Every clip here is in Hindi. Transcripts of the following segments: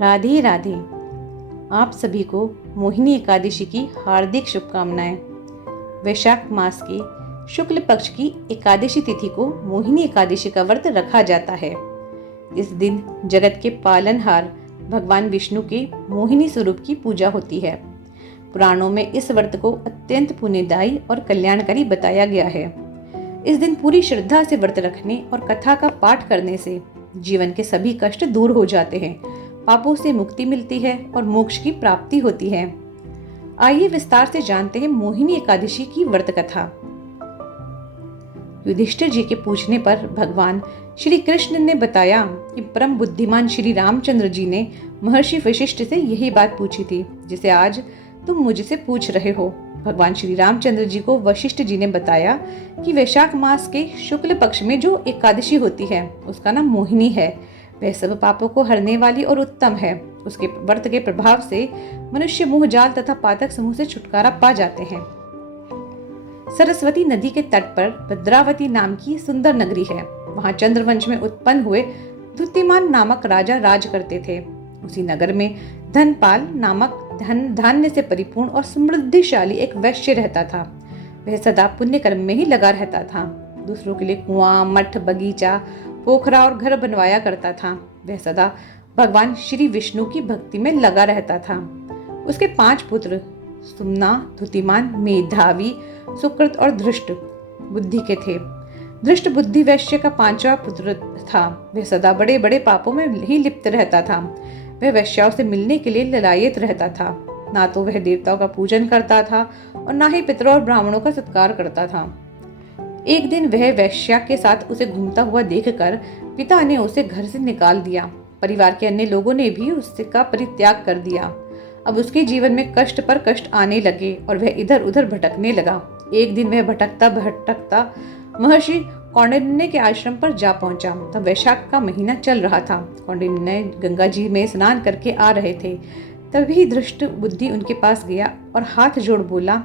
राधे राधे। आप सभी को मोहिनी एकादशी की हार्दिक शुभकामनाएं। वैशाख मास की शुक्ल पक्ष की एकादशी तिथि को मोहिनी एकादशी का व्रत रखा जाता है। इस दिन जगत के पालनहार भगवान विष्णु के मोहिनी स्वरूप की पूजा होती है। पुराणों में इस व्रत को अत्यंत पुण्यदायी और कल्याणकारी बताया गया है। इस दिन पूरी श्रद्धा से व्रत रखने और कथा का पाठ करने से जीवन के सभी कष्ट दूर हो जाते हैं, पापों से मुक्ति मिलती है और मोक्ष की प्राप्ति होती है। आइए विस्तार से जानते हैं मोहिनी एकादशी की व्रत कथा। युधिष्ठिर जी के पूछने पर भगवान श्री कृष्ण ने बताया कि परम बुद्धिमान श्री रामचंद्र जी ने महर्षि वशिष्ठ से यही बात पूछी थी जिसे आज तुम मुझसे पूछ रहे हो। भगवान श्री रामचंद्र जी को वशिष्ठ जी ने बताया कि वैशाख मास के शुक्ल पक्ष में जो एकादशी होती है उसका नाम मोहिनी है। वह सब पापों को हरने वाली और उत्तम है। उसके व्रत के प्रभाव से मनुष्य मोह जाल तथा पातक समूह से छुटकारा पा जाते हैं। सरस्वती नदी के तट पर भद्रावती नाम की सुंदर नगरी है। वहां चंद्रवंश में उत्पन्न हुए द्युतिमान नामक राजा राज करते थे। उसी नगर में धनपाल नामक धान्य से परिपूर्ण और समृद्धिशाली एक वैश्य रहता था। वह सदा पुण्य कर्म में ही लगा रहता था। दूसरों के लिए कुआं, मठ, बगीचा, पोखरा और घर बनवाया करता था। वह सदा भगवान श्री विष्णु की भक्ति में लगा रहता था। उसके 5 पुत्र सुमना, द्युतिमान, मेधावी, सुकृत और धृष्ट बुद्धि के थे। धृष्ट बुद्धि वैश्य का 5वां पुत्र था। वह सदा बड़े बड़े पापों में ही लिप्त रहता था। वह वैश्याओं से मिलने के लिए ललायत रहता था। ना तो वह देवताओं का पूजन करता था और ना ही पितरों और ब्राह्मणों का सत्कार करता था। एक दिन वह वैश्या के साथ उसे घूमता हुआ देखकर पिता ने उसे घर से निकाल दिया। परिवार के अन्य लोगों ने भी उसका परित्याग कर दिया। अब उसके जीवन में कष्ट पर कष्ट आने लगे और वह इधर उधर भटकने लगा। एक दिन वह भटकता भटकता महर्षि कौंडिन्य के आश्रम पर जा पहुंचा। तब वैशाख का महीना चल रहा था। कौंडिन्य गंगा जी में स्नान करके आ रहे थे। तभी धृष्ट बुद्धि उनके पास गया और हाथ जोड़ बोला,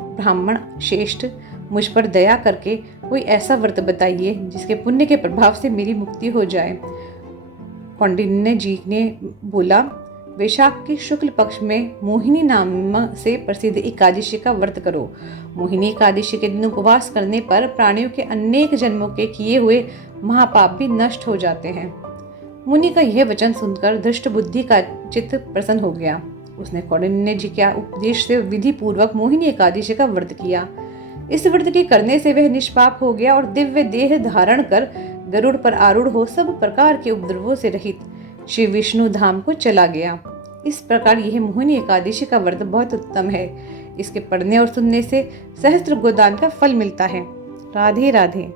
ब्राह्मण श्रेष्ठ, मुझ पर दया करके कोई ऐसा व्रत बताइए जिसके पुण्य के प्रभाव से मेरी मुक्ति हो जाए। कौंडिन्य जी ने बोला, वैशाख के शुक्ल पक्ष में मोहिनी नाम से प्रसिद्ध एकादशी का व्रत करो। मोहिनी एकादशी के दिन उपवास करने पर प्राणियों के अनेक जन्मों के किए हुए महापाप भी नष्ट हो जाते हैं। मुनि का यह वचन सुनकर धृष्ट बुद्धि का चित्त प्रसन्न हो गया। उसने कौंडिन्य जी के उपदेश से विधि पूर्वक मोहिनी एकादशी का व्रत किया। इस व्रत के करने से वह निष्पाप हो गया और दिव्य देह धारण कर गरुड़ पर आरूढ़ हो सब प्रकार के उपद्रवों से रहित श्री विष्णु धाम को चला गया। इस प्रकार यह मोहिनी एकादशी का व्रत बहुत उत्तम है। इसके पढ़ने और सुनने से सहस्त्र गोदान का फल मिलता है। राधे राधे।